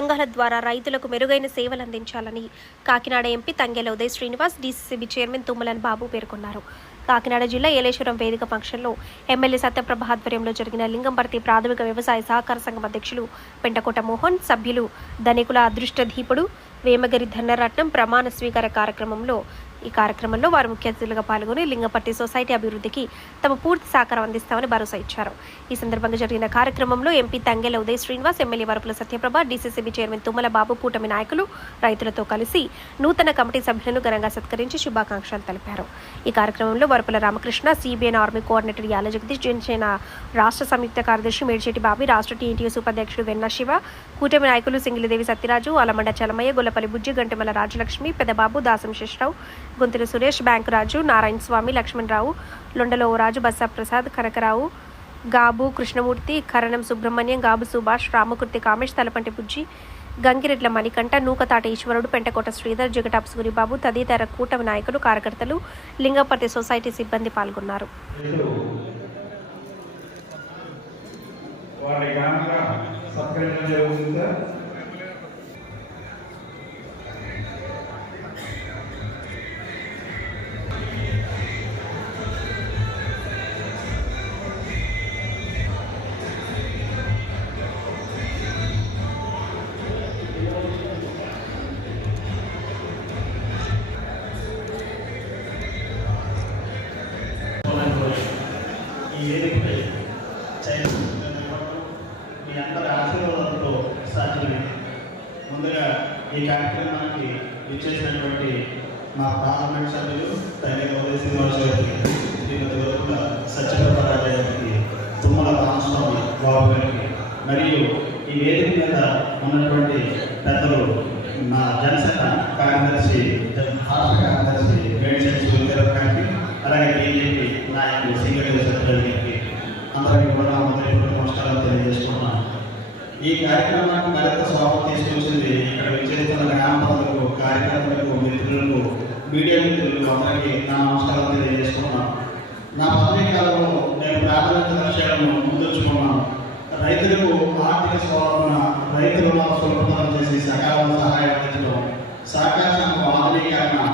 సంఘాల ద్వారా రైతులకు మెరుగైన సేవలు అందించాలని Kakinada MP Tangella Uday Srinivas DCCB chairman Tummala Babu పేర్కొన్నారు. కాకినాడ జిల్లా ఏలేశ్వరం వేదిక ఫంక్షన్లో ఎమ్మెల్యే సత్యప్రభ ఆధ్వర్యంలో జరిగిన లింగంపర్తి ప్రాథమిక వ్యవసాయ సహకార సంఘం అధ్యక్షులు పెంటకోట మోహన్ సభ్యులు ధనికుల అదృష్టదీపుడు వేమగిరి ధనరత్నం ప్రమాణ స్వీకార కార్యక్రమంలో ఈ కార్యక్రమంలో వారు ముఖ్య అతిథులుగా పాల్గొని లింగపట్టి సొసైటీ అభివృద్ధికి తమ పూర్తి సహకారం అందిస్తామని భరోసా ఇచ్చారు. ఈ సందర్భంగా జరిగిన కార్యక్రమంలో MP Tangella Uday Srinivas MLA Varupula Satyaprabha DCCB chairman Tummala Babu కూటమి నాయకులు రైతులతో కలిసి నూతన కమిటీ సభ్యులను ఘనంగా సత్కరించి శుభాకాంక్షలు తెలిపారు. ఈ కార్యక్రమంలో Varupula Ramakrishna CBN army coordinator Yala Jagadish Janasena రాష్ట్ర సంయుక్త కార్యదర్శి మేడిచెట్టి బాబి రాష్ట్ర టీఎన్టీఎస్ ఉపాధ్యక్షుడు వెన్న శివ కూటమి నాయకులు సింగిలిదేవి సత్యరాజు అలమండ చలమయ్య గొల్లపల్లి బుజ్జి గంటెమల రాజలక్ష్మి పెద్దబాబు దాసం శేషరావు గుంతుల సురేష్ బ్యాంకు రాజు నారాయణ స్వామి లక్ష్మణరావు లొండలో రాజు బసప్రసాద్ కనకరావు గాబు కృష్ణమూర్తి కరణం సుబ్రహ్మణ్యం గాబు సుభాష్ రామకృతి కామేష్ తలపంటి బుజ్జి గంగిరెడ్ల మణికంఠ నూకతాట ఈశ్వరుడు పెంటకోట శ్రీధర్ జగటాప్ సూరిబాబు తదితర కూటమి నాయకులు కార్యకర్తలు లింగపర్తి సొసైటీ సిబ్బంది పాల్గొన్నారు. వారి ఈ వేదికపై మీ అందరి ఆశీర్వాదంతో సాధ్యమైంది ముందుగా ఈ కార్యక్రమానికి విచ్చేసినటువంటి మా పార్లమెంట్ సభ్యులు తల్లి ఉదయ శ్రీనివాస్ గారికి శ్రీమతి గౌరవ సత్యప్రభరాజు గారికి తుమ్మల రామస్వామి బాబు గారికి మరియు ఈ వేదిక మీద ఉన్నటువంటి పెద్దలు మా జనసేన కార్యదర్శి రాష్ట్ర కార్యదర్శి మేడిచెట్టి సూర్యదేవ్ గారికి అలాగే బీజేపీ నాయకులు సింగరేశ్వర కూడా మొదటి నమస్కారాలు ఈ కార్యక్రమానికి మరింత స్వాగతం తీసుకొచ్చింది ఇక్కడ విచ్చేస్తున్న గ్రామ ప్రజలకు కార్యకర్తలకు మిత్రులకు మీడియా మిత్రులకు అందరికీ నా నమస్కారం తెలియజేసుకున్నాను నా పదవీ కాలంలో నేను ప్రాథమిక లక్ష్యాలను ముందుంచుకున్నాను రైతులకు ఆర్థిక స్వరూపణ రైతు రుణాలు సులభతరం చేసి సకాలంలో సహాయం అందించడం సహకార సంఘం ఆధునీకరణ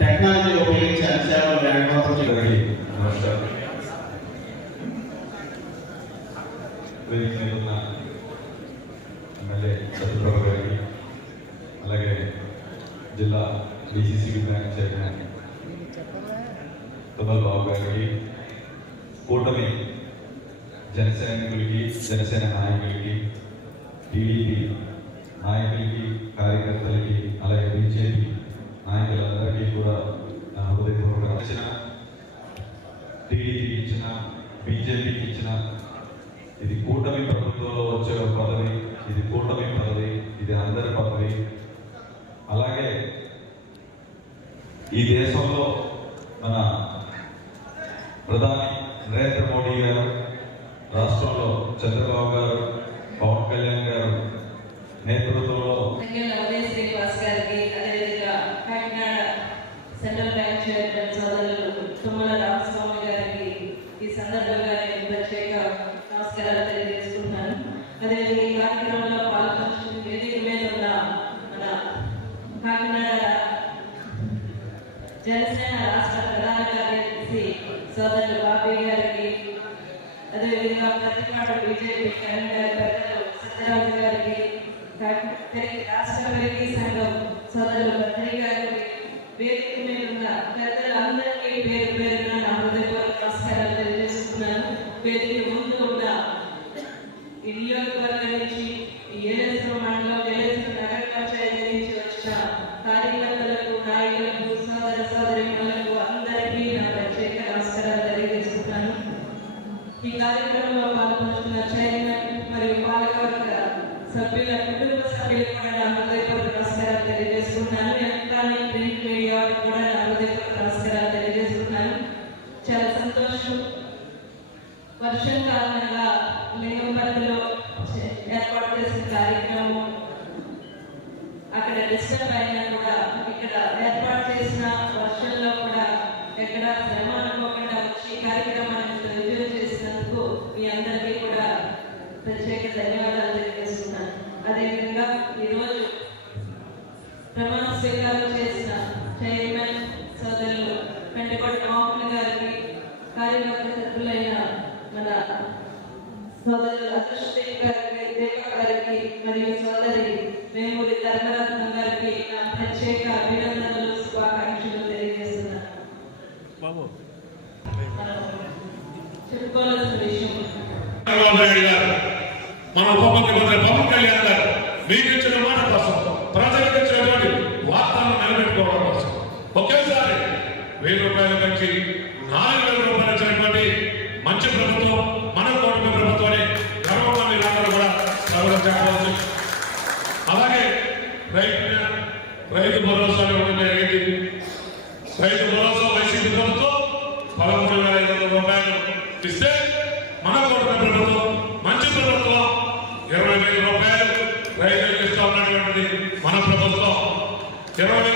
టెక్నాలజీ ఉపయోగించి అన్ని సేవలు వేగవంతం చేయడం అందరికీ నమస్కారం వేదిక మీద ఉన్న ఎమ్మెల్యే సత్యప్రభ గారికి అలాగే జిల్లా DCCB bank chairman Tummal Babu గారికి కూటమి జనసైనికులకి జనసేన నాయకులకి టీడీపీ నాయకులకి కార్యకర్తలకి అలాగే బీజేపీ నాయకులందరికీ కూడా నా హృదయపూర్వక రచన టీడీపీకి ఇచ్చిన బీజేపీకి ఇచ్చిన ఇది కూటమి ప్రభుత్వంలో వచ్చే ఒక పదవి ఇది కూటమి పదవి ఇది అందరి పదవి. అలాగే ఈ దేశంలో మన ప్రధాని నరేంద్ర మోడీ గారు రాష్ట్రంలో చంద్రబాబు గారు పవన్ కళ్యాణ్ గారు నేతృత్వంలో శ్రీనివాస్ గారికి అదేవిధంగా కాకినాడ సెంట్రల్ బ్యాంక్ చైర్మన్ సోదరులు తుమ్మల రామస్వామి గారికి ఈ సందర్భంగా నేను ప్రత్యేక నమస్కారాలు తెలియజేసుకుంటున్నాను అదేవిధంగా ఈ కార్యక్రమంలో వేదిక మీద ఉన్న మన కాకినాడ జనసేన రాష్ట్ర ప్రధాన కార్యదర్శి సోదరులు బాబీ గారికి అదేవిధంగా ప్రతిపాట బీజేపీ కరణ్ గారి పెద్దలు సత్యరాజు గారికి రాష్ట్ర వెలికి సంఘం సోదరులు ఈ నియోజకవర్గం నుంచి ఈ మండలం నగర పంచాయతీ నుంచి వచ్చిన కార్యకర్తలకు నాయకులకు సోదర సోదరిమణులకు అందరికీ నా ప్రత్యేక నమస్కారాలు తెలియజేస్తున్నాను ఈ కార్యక్రమంలో పాల్గొంటున్న చైర్మన్ మరియు పాలకవర్గ సభ్యుల కుటుంబ సభ్యులు కూడా అయినా కూడా ఇక్కడ ఏర్పాటు చేసిన వర్షంలో కూడా ఎక్కడ శ్రమ అనుకోకుండా వచ్చి ఈ కార్యక్రమాన్ని చేసినందుకు మీ అందరికీ కూడా ప్రత్యేక ధన్యవాదాలు తెలియజేస్తున్నాను. అదేవిధంగా ఈరోజు ప్రమాణ స్వీకారం చేసిన చైర్మన్ సోదరులు పెంటకోట మోహన్ గారికి కార్యవర్గ సభ్యులైన మన సోదరులు అదృష్టదేవి గారికి దేవ గారికి మరియు సోదరి వేమూరి ధర్మరత్నం ప్రత్యేక అభినందనలు శుభాకాంక్షలు తెలియజేస్తున్నాను. చెప్పుకోవాల్సిన విషయం చంద్రబాబు నాయుడు గారు మన ఉప ముఖ్యమంత్రి పవన్ కళ్యాణ్ గారు మీకు ఇచ్చిన మాట కోసం ప్రజలకు ఇచ్చినటువంటి వార్తలను నిలబెట్టుకోవడం కోసం. ఒకేసారి వెయ్యి రూపాయల నుంచి నాలుగు వేల రూపాయలు ఇచ్చినటువంటి మంచి ప్రభుత్వం మన కూటమి ప్రభుత్వాన్ని గర్వంగా మీరందరూ కూడా సభలో చెప్పవచ్చు అలాగే రైతు రైతు భరోసాలు ఉంటుంది ఏంటి రైతు భరోసా వైసీపీ ప్రభుత్వం పదమూడు వేల ఐదు వందల రూపాయలు ఇస్తే మన కూటమి ప్రభుత్వం మంచి ప్రభుత్వం ఇరవై వేల రూపాయలు రైతులకు ఇస్తా ఉన్నటువంటిది మన ప్రభుత్వం. ఇరవై